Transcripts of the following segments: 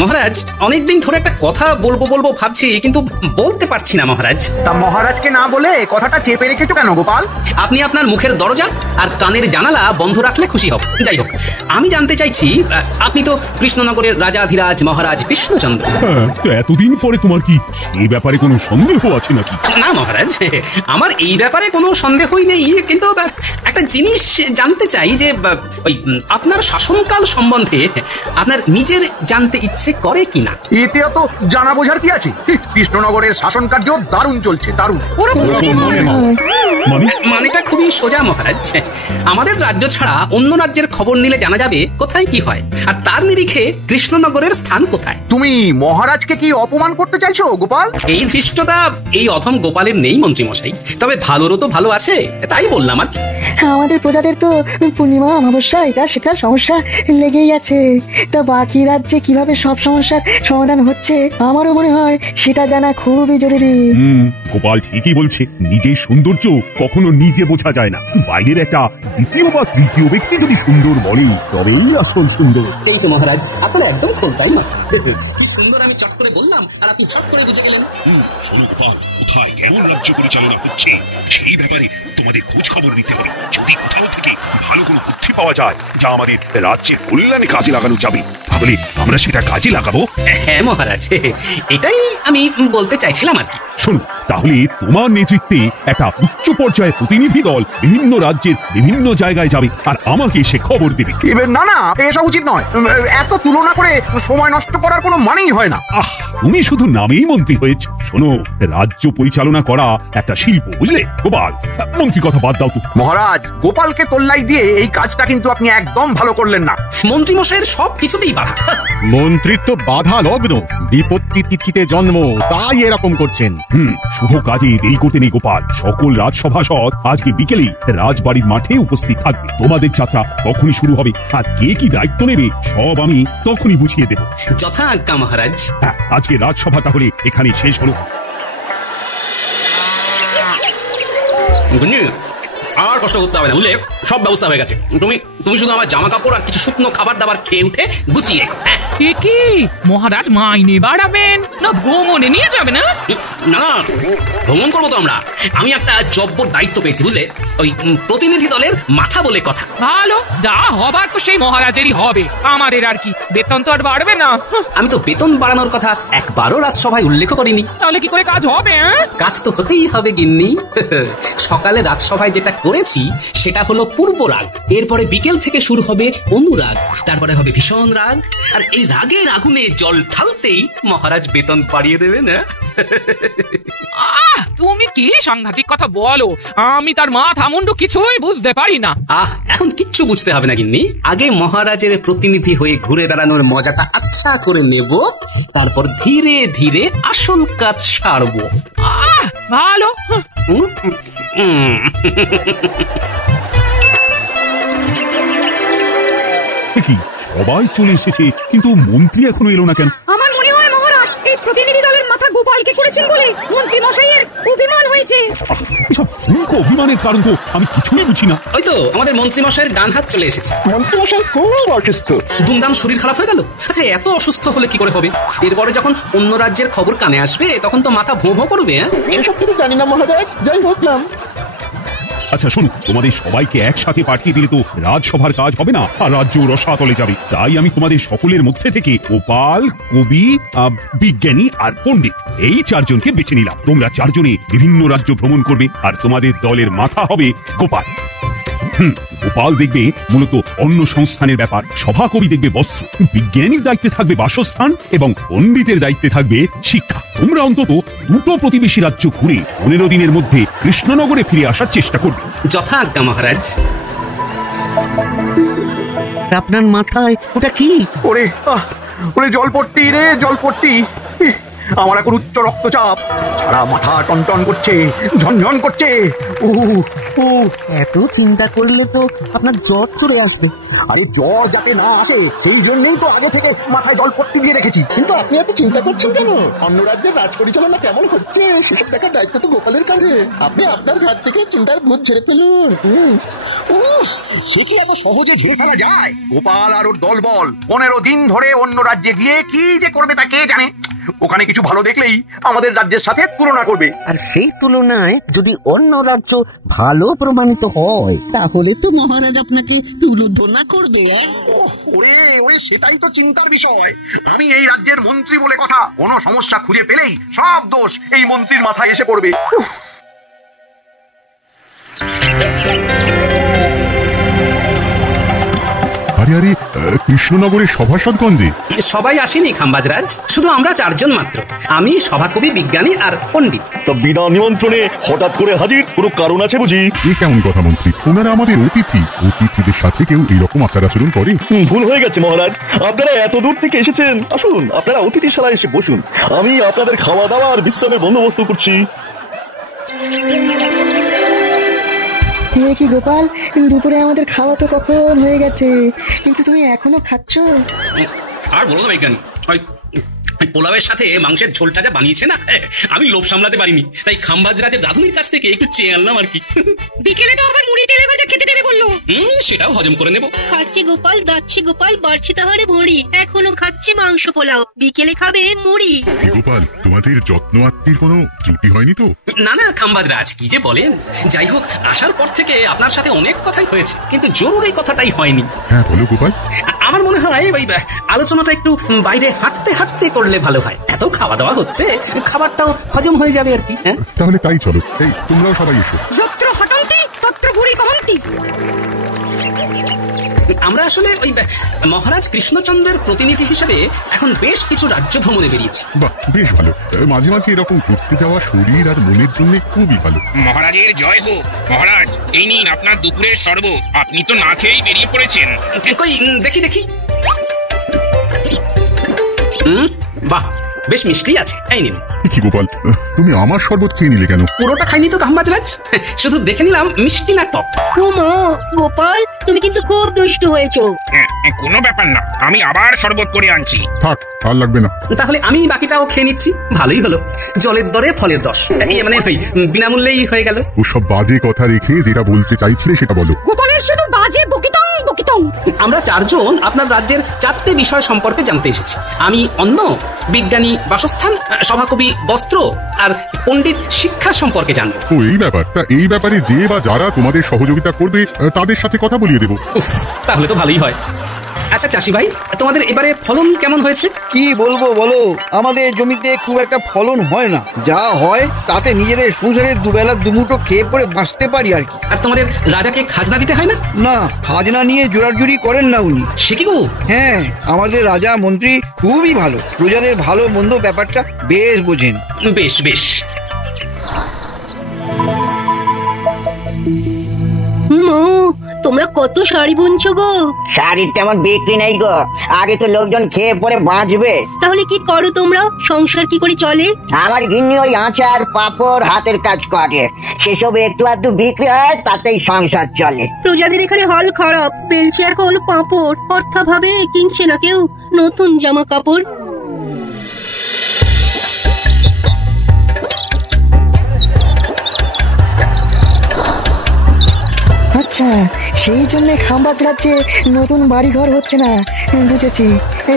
মহারাজ, অনেকদিন ধরে একটা কথা বলবো বলবো ভাবছি, কিন্তু বলতে পারছি না মহারাজ। তা মহারাজকে না বলে কথাটা চেপে রেখেছো কেন গোপাল? আপনি আপনার মুখের দরজা আর কানের জানালা বন্ধ রাখলে খুশি হব। যাই হোক, আমি জানতে চাইছি, আপনি তো কৃষ্ণনগরের রাজাধিরাজ মহারাজ কৃষ্ণচন্দ্র। তো এতদিন পরে তোমার কি এই ব্যাপারে কোনো সন্দেহ আছে নাকি? না মহারাজ, আমার এই ব্যাপারে কোনো সন্দেহই নেই, কিন্তু একটা জিনিস জানতে চাই যে ওই আপনার শাসনকাল সম্বন্ধে আপনার নিজের জানতে ইচ্ছে করে কিনা। এতে অত জানা বোঝার কি আছে? কৃষ্ণনগরের শাসন কার্য দারুণ চলছে, দারুণ। মানেটা খুবই সোজা মহারাজ। আমাদের রাজ্য ছাড়া অন্য রাজ্যের খবর নিলে জানা যাবে কোথায় কি হয়, আর তার নিরিখে কৃষ্ণনগরের স্থান কোথায়। তুমি মহারাজকে কি অপমান করতে চাইছো গোপাল? এই ধৃষ্টতা এই অধম গোপালের নেই মন্ত্রী মশাই, তবে ভালোরও তো ভালো আছে, তাই বললাম আর কি। আমাদের প্রজাদের তো পূর্ণিমা অমাবস্যা এটা সেটা সমস্যা লেগেই আছে। তা বাকি রাজ্যে কিভাবে সব সমস্যার সমাধান হচ্ছে আমারও মনে হয় সেটা জানা খুবই জরুরি। গোপাল ঠিকই বলছে, নিজের সৌন্দর্য কখনো নিজে বোঝা যায় না, বাইরের একটা দ্বিতীয় বা তৃতীয় ব্যক্তি যদি সুন্দর বলে তবেই আসল সুন্দর। এই তো মহারাজ, আপনার একদম খোলতাই মাথা। কি সুন্দর আমি চট করে বললাম আর আপনি চট করে বুঝে গেলেন। শোনো গোপাল, কোথায় কেমন রাজ্য পরিচালনা হচ্ছে সেই ব্যাপারে তোমাদের খোঁজ খবর নিতে হবে। যদি কোথাও থেকে ভালো কোনো বুদ্ধি পাওয়া যায় যা আমাদের রাজ্যের কল্যাণে কাজে লাগানো যাবে, তাহলে আমরা সেটা কাজে লাগাবো। হ্যাঁ মহারাজ, এটাই আমি বলতে চাইছিলাম আর কি। শোনো, তাহলে তোমার নেতৃত্বে একটা উচ্চ পর্যায়ের প্রতিনিধি দল বিভিন্ন রাজ্যের বিভিন্ন জায়গায় যাবে আর আমাকে সে খবর দেবে। না না, এসব উচিত নয়। এত তুলনা করে সময় নষ্ট করার কোনো মানেই হয় না। তুমি শুধু নামেই মন্ত্রী হয়েছ। শোনো, রাজ্য পরিচালনা করা একটা শিল্প, বুঝলে গোপাল? মন্ত্রী কথা বাদ দাও তো। মহারাজ, গোপালকে তোল্লাই দিয়ে এই কাজটা কিন্তু আপনি একদম ভালো করলেন না। মন্ত্রী মশাইয়ের সব কিছুতেই বাধা। মন্ত্রিত্ব বাধা লগ্ন, বিপত্তি তিথিতে জন্ম, তাই এরকম করছেন। শুভ কাজে দেরি করতে নেই গোপাল। সকল রাজসভাসদ আজকে বিকেলেই রাজবাড়ির মাঠে উপস্থিত থাকবে। তোমাদের যাত্রা তখনই শুরু হবে, আর কে কি দায়িত্ব নেবে সব আমি তখনই বুঝিয়ে দেব। যথা আজ্ঞা মহারাজ। হ্যাঁ, আজকে রাজসভা তাহলে এখানে শেষ হলো। আর কষ্ট করতে হবে না, বুঝলে? সব ব্যবস্থা হয়ে গেছে। তুমি শুধু আমার জামা কাপড় আর কিছু শুকনো খাবার দাবার খেয়ে উঠে গুছিয়ে রেখো। কি মহারাজ মাইনে বাড়াবেন না ভ্রমণে নিয়ে যাবে না? না, ভ্রমণ করবো তো আমরা। আমি একটা জব্বর দায়িত্ব পেয়েছি, বুঝলে? ওই প্রতিনিধি দলের মাথা বলে কথা। ভালো, যা হবার তো সেই মহারাজেরই হবে, আমাদের আর কি। বেতন তো আর বাড়বে না। আমি তো বেতন বাড়ানোর কথা একবারও রাজসভায় উল্লেখ করিনি। তাহলে কি করে কাজ হবে? কাজ তো হতেই হবে গিন্নি। সকালে রাজসভায় যেটা করেছি সেটা হলো পূর্ব রাগ, এরপরে বিকেল থেকে শুরু হবে অনুরাগ, তারপরে হবে ভীষণ রাগ, আর এই রাগের আগুনে জল ঢালতেই মহারাজ বেতন বাড়িয়ে দেবে না। তুমি কি সাংঘাতিক কথা বলো, আমি তার মাথা মুন্ডু কিছুই বুঝতে পারি না। এখন কিচ্ছু বুঝতে হবে না গিন্নি, আগে মহারাজের প্রতিনিধি হয়ে ঘুরে দাঁড়ানোর মজাটা আচ্ছা করে নেব, তারপর ধীরে ধীরে আসল কাজ সারবো। ভালো। কি সবাই চলে এসেছে, কিন্তু মন্ত্রী এখনো এলো না কেন? আমার মনে হয় মহারাজ এই প্রতিনিধি দলের মাথা গোপালকে করেছেন বলে মন্ত্রী মশাইয়ের অভিমান হয়েছে। এসব ঠুনকো অভিমানের কারণ তো আমি কিছুই বুঝি না। ওই তো আমাদের মন্ত্রী মশাইয়ের ডান হাত চলে এসেছে। মন্ত্রী মশাই খুব অসুস্থ, দুমদাম শরীর খারাপ হয়ে গেল। আচ্ছা, এত অসুস্থ হলে কি করে হবে? এরপরে যখন অন্য রাজ্যের খবর কানে আসবে তখন তো মাথা ভোঁ ভোঁ করবে। সেসব কিছু জানি না মহারাজ, যাই হোক না। আচ্ছা শোনো, তোমাদের সবাইকে একসাথে পাঠিয়ে দিলে তো রাজসভার কাজ হবে না, আর রাজ্য রসাতলে যাবে। তাই আমি তোমাদের সকলের মধ্যে থেকে গোপাল, কবি, বিজ্ঞানী আর পণ্ডিত এই চারজনকে বেছে নিলাম। তোমরা চারজনে বিভিন্ন রাজ্য ভ্রমণ করবে, আর তোমাদের দলের মাথা হবে গোপাল। গোপাল দেখবে মূলত অন্ন সংস্থানের ব্যাপার, সভাকবি দেখবে বস্ত্র, বিজ্ঞানীর দায়িত্বে থাকবে বাসস্থান, এবং পণ্ডিতের দায়িত্বে থাকবে শিক্ষা। তোমরা অন্তত দুটো প্রতিবেশী রাজ্য ঘুরে 15 দিনের মধ্যে কৃষ্ণনগরে ফিরে আসার চেষ্টা করবে। যথা আজ্ঞা মহারাজ। আপনার মাথায় ওটা কি? ওরে জলপট্টি রে, জলপট্টি। আমার এখন উচ্চ রক্তচাপ, সারা মাথা টনটন করছে, ঝনঝন করছে। এত চিন্তা করলে তো আপনার জ্বর চলে আসবে। আরে জ্বর যাতে না আসে সেই জন্যই তো আগে থেকে মাথায় জল পট্টি দিয়ে রেখেছি। কিন্তু আপনি এত চিন্তা করছেন কেন? অন্য রাজ্যের রাজ পরিচালনা কেমন হচ্ছে সেসব দেখার দায়িত্ব তো গোপালের কাঁধে। আপনি আপনার ঘাট থেকে চিন্তার ভূত ঝেড়ে ফেলুন। সে কি এত সহজে ঝেড়ে ফেলা যায়? গোপাল আর ওর দলবল 15 দিন ধরে অন্য রাজ্যে গিয়ে কি যে করবে তা কে জানে। ওখানে কিছু ভালো দেখলেই আমাদের রাজ্যের সাথে তুলনা করবে, আর সেই তুলনায় যদি অন্য রাজ্য ভালো প্রমাণিত হয় তাহলে তো মহারাজ আপনাকে তুলোধনা করবে। ওরে ওরে, সেটাই তো চিন্তার বিষয়। আমি এই রাজ্যের মন্ত্রী বলে কথা, কোনো সমস্যা খুঁজে পেলেই সব দোষ এই মন্ত্রীর মাথায় এসে পড়বে। আরে আরে, কৃষ্ণনগরের সভাসদগঞ্জে সবাই আসেনি খাম্বাজরাজ, শুধু আমরা 4 জন মাত্র। আমি সভাকবি, বিজ্ঞানী আর পণ্ডিত। তা বিনা নিমন্ত্রণে হঠাৎ করে হাজির, কোনো কারণ আছে বুঝি? এ কেমন কথা মন্ত্রী? ওনারা আমাদের অতিথি, অতিথিদের সাথে কেউ এইরকম আচার আচরণ করে? ভুল হয়ে গেছে মহারাজ, আপনারা এত দূর থেকে এসেছেন, আসুন আপনারা অতিথিশালায় এসে বসুন, আমি আপনাদের খাওয়া দাওয়া আর বিশ্রামের বন্দোবস্ত করছি। কি গোপাল, দুপুরে আমাদের খাওয়া তো কখন হয়ে গেছে, কিন্তু তুমি এখনো খাচ্ছ? আর বলো না বিজ্ঞানী, পোলাওয়ের সাথে মাংসের ঝোলটা যা বানিয়েছে না, আমি লোভ সামলাতে পারিনি, তাই খাম্বাজরাজের রাধুনির কাছ থেকে একটু চেয়ে আনলাম আর কি। বিকেলে তো আবার মুড়ি তেলে ভাজা খেতে দেবে বললো। সেটাও হজম করে নেব। খাচ্ছে গোপাল, যাচ্ছে গোপাল, বাড়ছে তাহারে ভুঁড়ি, এখনো খাচ্ছে মাংস পোলাও, বিকেলে খাবে মুড়ি। গোপাল, তোমাদের যত্ন আত্মীর কোনো ত্রুটি হয়নি তো? না না খাম্বাজরাজ, কি যে বলেন। যাই হোক, আসার পর থেকে আপনার সাথে অনেক কথাই হয়েছে, কিন্তু জরুরি কথাটাই হয়নি। হ্যাঁ বলো গোপাল। আমার মনে হয় ওই আলোচনাটা একটু বাইরে হাঁটতে হাঁটতে করলে ভালো হয়। এত খাওয়া দাওয়া হচ্ছে, খাবারটাও হজম হয়ে যাবে আর কি। হ্যাঁ তাহলে তাই চলো, এই তোমরাও সবাই এসো। যত্র হটন্তি তত্র ভুঁড়ি কহন্তি। আমরা আসলে ওই মহারাজ কৃষ্ণচন্দ্রের প্রতিনিধি হিসেবে এখন বেশ কিছু রাজ্য ভ্রমণে বেরিয়েছি। বাহ, বেশ ভালো। মাঝে মাঝে এরকম ঘুরতে যাওয়া শরীর আর মনের জন্য খুবই ভালো। মহারাজের জয় হোক। মহারাজ, এই নিন আপনার দুপুরের শরবত, আপনি তো না খেয়েই বেরিয়ে পড়েছেন। কই দেখি দেখি। বাহ, বেশ মিষ্টি আছে, এই নিন। কি গোপাল, তুমি আমার শরবত খেয়ে নিলে কেন? পুরোটা খাইনি তো খাম্বাজরাজ, শুধু দেখে নিলাম মিষ্টি না টক। গোপাল, তুমি কিন্তু খুব দুষ্টু হয়েছো। কোনো ব্যাপার না, আমি আবার শরবত করে আনছি। থাক, আর লাগবে না। তাহলে আমি বাকিটাও খেয়ে নিচ্ছি। ভালোই হলো, জলের দরে ফলের দশ, মানে বিনামূল্যেই হয়ে গেল। ওসব বাজে কথা রেখে যেটা বলতে চাইছিলে সেটা বলো। গোপালের শুধু বাজে বকিতং বকিতং। আমরা 4 জন আপনার রাজ্যের 4টে বিষয় সম্পর্কে জানতে এসেছি। আমি অন্ন, বিজ্ঞানী বাসস্থান, সভাকবি বস্ত্র আর পণ্ডিত শিক্ষা সম্পর্কে জানবো। ও এই ব্যাপার, তা এই ব্যাপারে যে বা যারা তোমাদের সহযোগিতা করবে তাদের সাথে কথা বলিয়ে দেবো। তাহলে তো ভালোই হয়। আচ্ছা চাষি ভাই, তোমাদের এবারে ফলন কেমন হয়েছে? কি বলবো বলো, আমাদের জমিতে খুব একটা ফলন হয় না, যা হয় তাতে নিজেদের সংসারে দুবেলা দুমুঠো খেয়ে পরে বাঁচতে পারি আর কি। আর তোমাদের রাজাকে খাজনা দিতে হয় না? না, খাজনা নিয়ে জোরাজুরি করেন না উনি। সে কি গো? হ্যাঁ, আমাদের রাজা মন্ত্রী খুবই ভালো, প্রজাদের ভালো মন্দ ব্যাপারটা বেশ বোঝেন। বেশ বেশ। তোমরা কত শাড়ি বুনছো গো? শাড়ির তেমন বিক্রি নেই গো, আগে তো লোকজন খেয়ে পরে বাঁচবে। তাহলে কি করো তোমরা? সংসার কি করে চলে? আমার গিন্নি ওই আচার পাপড় হাতের কাজ করে, সেসব একটু আধটু বিক্রি হয়, তাতেই সংসার চলে। প্রজাদের এখানে হল খারাপ, বেলছে এখন পাপড়, অর্থাভাবে কিনছে না কেউ নতুন জামা কাপড়। আচ্ছা, সেই জন্য খাম্বাজ রাজ্যে নতুন বাড়িঘর হচ্ছে না, বুঝেছি।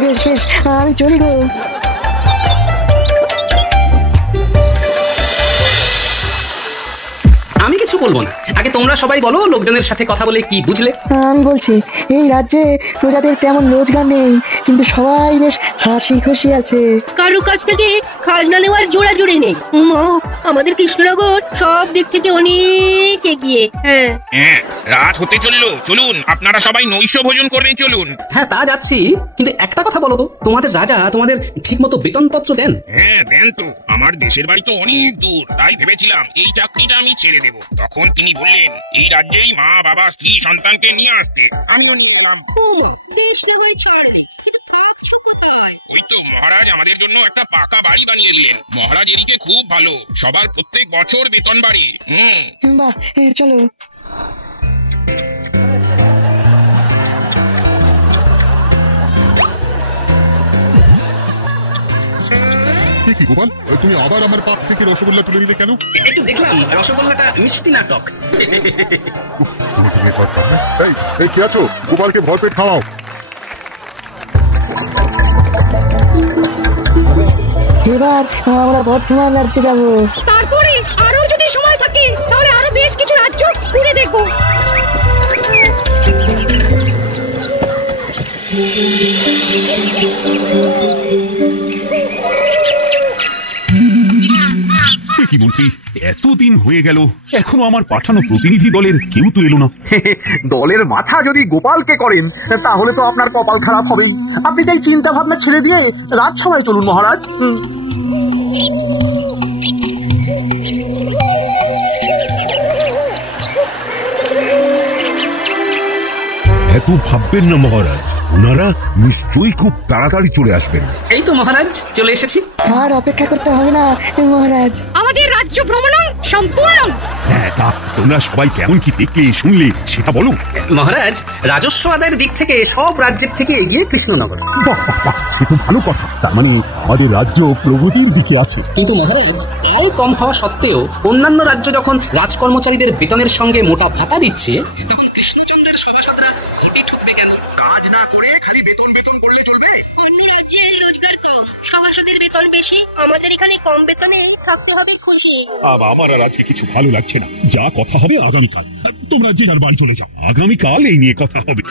বেশ বেশ, আমি চলি গো। আমি কিছু বলবো না, আগে তোমরা সবাই বলো লোকজনের সাথে কথা বলে কি বুঝলে। আমি বলছি, এই রাজ্যে প্রজাদের তেমন রোজগার নেই, কিন্তু সবাই বেশ হাসি খুশি আছে। কারো কাছ থেকে খাজনা নেওয়ার জোড়াজুড়ি নেই। আমাদের কৃষ্ণনগর সব দিক থেকে অনেক এগিয়ে। হ্যাঁ, রাত হতে চললো, চলুন আপনারা সবাই নৈশ ভোজন করবে, চলুন। হ্যাঁ তা যাচ্ছি, কিন্তু একটা কথা বলো তো, তোমাদের রাজা তোমাদের ঠিক মতো বেতনপত্র দেন? হ্যাঁ দেন তো, আমার দেশের বাড়ি তো অনেক দূর, তাই ভেবেছিলাম এই চাকরিটা আমি ছেড়ে দেব। তখন তিনি বললেন এই রাজ্যেই মা বাবা স্ত্রী সন্তানকে নিয়ে আসতে, আমিও নিয়ে এলাম। মহারাজ, মহারাজ আমাদের জন্য একটা পাকা বাড়ি বানিয়ে দিলেন। মহারাজ এদিকে খুব ভালো, সবার প্রত্যেক বছর বেতন বাড়ে। বাহ, চলো। কি গোপাল, তুমি আবার আমার পাপ থেকে রসগোল্লা তুলে দিলে কেন? একটু দেখলাম রসগোল্লাটা মিষ্টি নাটক। এই কি আছো, গোপালকে ভরপেট খাওয়াও। এবার আমরা বর্ধমান রাজ্যে যাব। তারপরে আরো যদি সময় থাকে তাহলে আরো বেশ কিছু রাজ্য ঘুরে দেখবো। কি মন্ত্রী, এতদিন হয়ে গেল এখনো আমার পাঠানো প্রতিনিধি দলের কেউ তো এলো না। দলের মাথা যদি গোপালকে করেন তাহলে তো আপনার কপাল খারাপ হবেই। আপনি তাই চিন্তা ভাবনা ছেড়ে দিয়ে রাজসভায় চলুন মহারাজ। এত ভাববেন না মহারাজ, ওনারা নিশ্চয়ই খুব তাড়াতাড়ি চলে আসবেন। এই তো মহারাজ চলে এসেছি। আর অপেক্ষা করতে হবে না মহারাজ, আমাদের রাজ্য ভ্রমণ সম্পূর্ণ। হ্যাঁ, তা তোমরা সবাই কেমন কি দেখলে শুনলে সেটা বলো। মহারাজ, রাজস্ব আদায়ের দিক থেকে সব রাজ্যের থেকে এগিয়ে কৃষ্ণনগর। বাহ বাহ বাহ, সে তো ভালো কথা। তার মানে আমাদের রাজ্য প্রগতির দিকে আছে। কিন্তু মহারাজ, আয় কম হওয়া সত্ত্বেও অন্যান্য রাজ্য যখন রাজকর্মচারীদের বেতনের সঙ্গে মোটা ভাতা দিচ্ছে, তখন কৃষ্ণচন্দ্রের সভাসদরা ঘটি ঠুকবে কেন? কাজ না করে খালি বেতন বেতন করলে চলবে? অন্য রাজ্যে রোজগার কম, সভাসদের বেতন বেশি, আমাদের এখানে কম বেতনেই থাকতে হবে খুশি। আমার আর আজকে কিছু ভালো লাগছে না। যা কথা হবে আগামীকাল। তোমরা যে যার বাড়ি চলে যাও, আগামীকাল এই নিয়ে কথা হবে।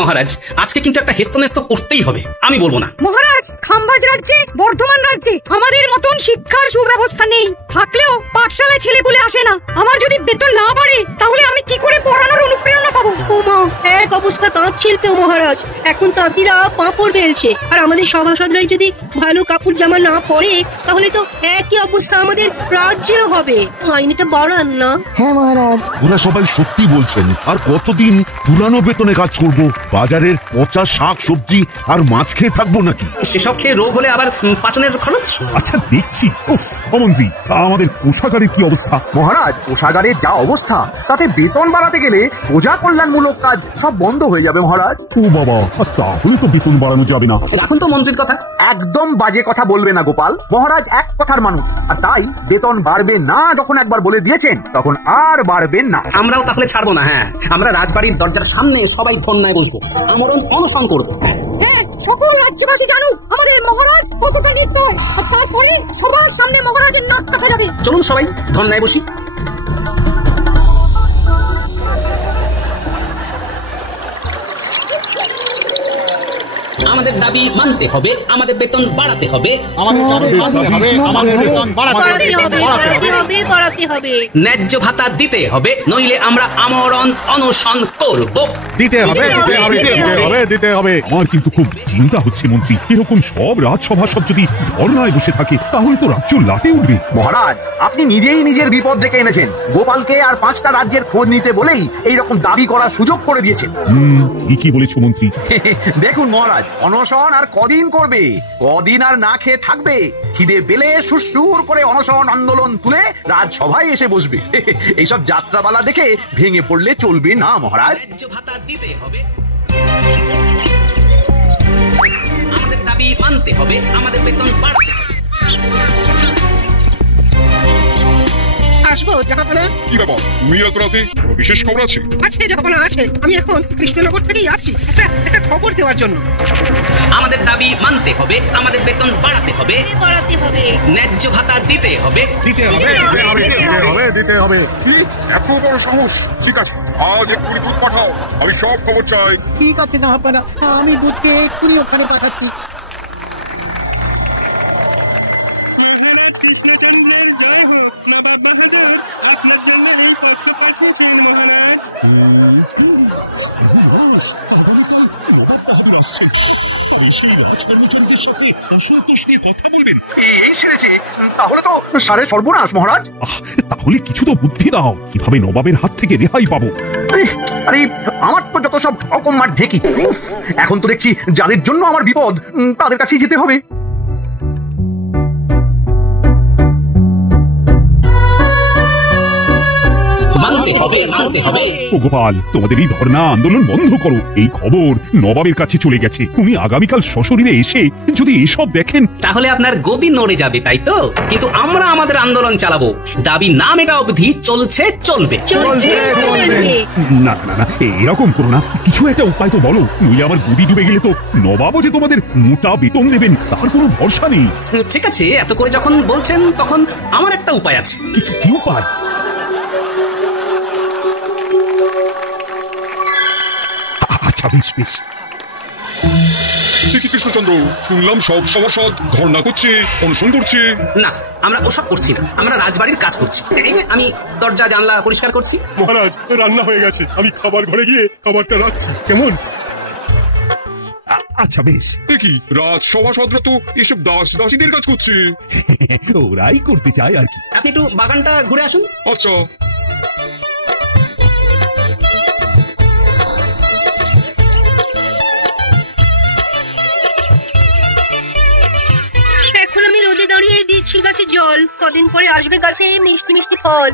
মহারাজ, আজকে কিন্তু একটা হেস্তনেস্ত করতেই হবে, আমি বলবো না। মহারাজ, খাম্বাজ রাজ্যে, বর্ধমান রাজ্যে আমাদের মতন শিক্ষার সুব্যবস্থা নেই। থাকলেও পাঠশালায় ছেলেগুলো আসে না। আমার যদি বেতন না বাড়ে তাহলে আমি কি করে পড়ানোর অনুপ্রেরণা পাবো? ওমা, এক অবস্থা তাঁত শিল্পে মহারাজ। এখন তাঁতিরা পাঁপড় বেলছে, আর আমাদের সভাসদরাই যদি ভালো কাপড় জামা না পরে তাহলে তো একই অবস্থা আমাদের রাজ্যেও হবে। মাইনেটা বাড়ান না। হ্যাঁ মহারাজ, ওরা সবাই সত্যি বলছেন। আর কতদিন পুরানো বেতনে কাজ করব? বাজারের পচা শাক সবজি আর মাছ খেয়ে থাকবো নাকি? সেসব খেয়ে রোগ হলে আবার পাচনের খরচ। আচ্ছা দেখছি। মন্ত্রী, আমাদের কোষাগারের কি অবস্থা? মহারাজ, কোষাগারের যা অবস্থা তাতে বেতন বাড়াতে গেলে প্রজা কল্যাণমূলক কাজ সব বন্ধ হয়ে যাবে মহারাজ। ও বাবা, তাহলে তো বেতন বাড়ানো যাবে না। রাখুন তো মন্ত্রীর কথা। একদম বাজে কথা বলবে না গোপাল। মহারাজ এক কথার মানুষ, আর তাই বেতন বাড়বে না যখন একবার বলে দিয়েছেন তখন আর বাড়বেন না। আমরাও তাহলে ছাড়বো না। হ্যাঁ, আমরা রাজবাড়ির দরজার সামনে সবাই ধন্যায় বসবো, আমরণ অনশন করবো। হ্যাঁ, সকল রাজ্যবাসী জানুক আমাদের মহারাজ কতটা নির্দয়, আর তারপরে সবার সামনে মহারাজের নাক কাটা যাবে। চলুন সবাই ধন্যায় বসি। আমাদের দাবি মানতে হবে, আমাদের বেতন বাড়াতে হবে, ন্যায্য ভাতা দিতে হবে, নইলে আমরা আমরণ অনশন করব। দিতে হবে। আমার কিন্তু খুব চিন্তা হচ্ছে মন্ত্রী, এরকম সব রাজসভাসদ যদি ধর্নায় বসে থাকে তাহলে তো রাজ্য লাটে উঠবে। মহারাজ, আপনি নিজেই নিজের বিপদ ডেকে এনেছেন। গোপালকে আর 5টা রাজ্যের খোঁজ নিতে বলেই এইরকম দাবি করার সুযোগ করে দিয়েছেন। কি বলেছো মন্ত্রী? দেখুন মহারাজ, অনশন আর কদিন করবে? কদিন আর না খেয়ে থাকবে? খিদে পেলে সুর করে অনশন আন্দোলন তুলে রাজসভায় এসে বসবে। এইসব যাত্রাপালা দেখে ভেঙে পড়লে চলবে না মহারাজ। ন্যায্য ভাতা দিতে হবে, আমাদের দাবি মানতে হবে, আমাদের বেতন বাড়াতে হবে। আসবো জাহাপনা। কি ব্যাপার, তুমি এত রাতে? কোনো বিশেষ খবর আছে? আছে জাহাপনা, আছে। আমি এখন কৃষ্ণনগর থেকেই আসছি একটা খবর দেওয়ার জন্য। আমাদের দাবি মানতে হবে, আমাদের বেতন বাড়াতে হবে, ন্যায্য ভাতা দিতে হবে। দিতে হবে। কি এত বড় সাহস? ঠিক আছে, আজ এক্ষুনি দুধ পাঠাও, আমি সব খবর চাই। ঠিক আছে জাহাপনা, আমি দুধকে এক্ষুনি ওখানে পাঠাচ্ছি। তাহলে তো সারে সর্বনাশ মহারাজ। তাহলে কিছু তো বুদ্ধি দাও, কিভাবে নবাবের হাত থেকে রেহাই পাবো? আরে আমার তো যত সব অকম্মার ঢেকি। উফ, এখন তো দেখছি যাদের জন্য আমার বিপদ তাদের কাছেই যেতে হবে। ও গোপাল, তোমাদের এই ধর্ণা আন্দোলন বন্ধ করো। এই খবর নবাবের কাছে চলে গেছে। উনি আগামীকাল সশরীরে এসে যদি এসব দেখেন, তাহলে আপনার গদি নড়ে যাবে, তাই তো? কিন্তু আমরা আমাদের আন্দোলন চালাবো, দাবি না মেটা অবধি চলছে, চলবে। না না না, এরকম করো না। কিছু একটা উপায় তো বলো, নইলে আবার গদি ডুবে গেলে তো নবাবও যে তোমাদের মোটা বেতন দেবেন তার কোনো ভরসা নেই। ঠিক আছে, এত করে যখন বলছেন তখন আমার একটা উপায় আছে। কি উপায়? আচ্ছা, বেশ বেশ। কৃষ্ণচন্দ্র, শুনলাম সব সভাসদ ধর্ণা করছে, অনশন করছে। না, আমরা ওসব করছি না, আমরা রাজবাড়ির কাজ করছি। এই যে আমি দরজা জানলা পরিষ্কার করছি। মহারাজ, রান্না হয়ে গেছে, আমি খাবার ঘরে গিয়ে খাবারটা রাখছি, কেমন? আচ্ছা বেশ। দেখি, রাজ সভাসদরা তো এসব দাসীদের কাজ করছে। ওরাই করতে চায় আর কি। আপনি একটু বাগানটা ঘুরে আসুন। আচ্ছা। এখন আমি রোদে দাঁড়িয়ে দিচ্ছি গাছে জল, কদিন পরে আসবে গাছে মিষ্টি মিষ্টি ফল।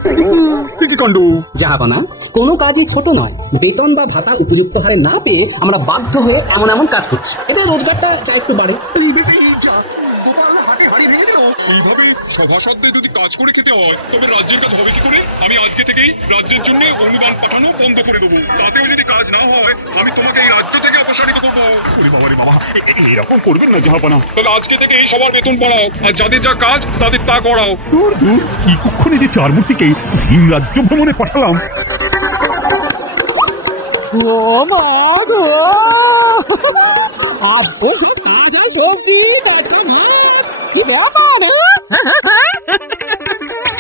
কি কাণ্ড! জাহাপনা, কোনো কাজই ছোট নয়। বেতন বা ভাতা উপযুক্ত হারে না পেয়ে আমরা বাধ্য হয়ে এমন এমন কাজ করছি, এতে রোজগারটা যা একটু বাড়ে। এইভাবে সভাসদদের যদি কাজ করে খেতে হয়, তবে রাজ্যের কাজ হবে কি করে? আমি আজকে থেকেই রাজ্যের জন্য অনুদান পাঠানো বন্ধ করে দেবো। তাতেও যদি কাজ না হয়, আমি তোমাকে এই রাজ্য থেকে অপসারিত করবো। বাবা, এরকম করবেন না জাহাপনা। তাহলে আজকে থেকে এই সবার বেতন বাড়াও, আর যাদের যা কাজ তাদের তা করাও। কি কখনই যে চার মূর্তিকে ভিন রাজ্য ভ্রমণে পাঠালাম।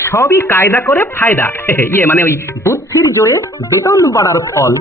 সবই কায়দা করে ফায়দা, ইয়ে মানে ওই বুদ্ধির জোরে বেতন বাড়ার ফল।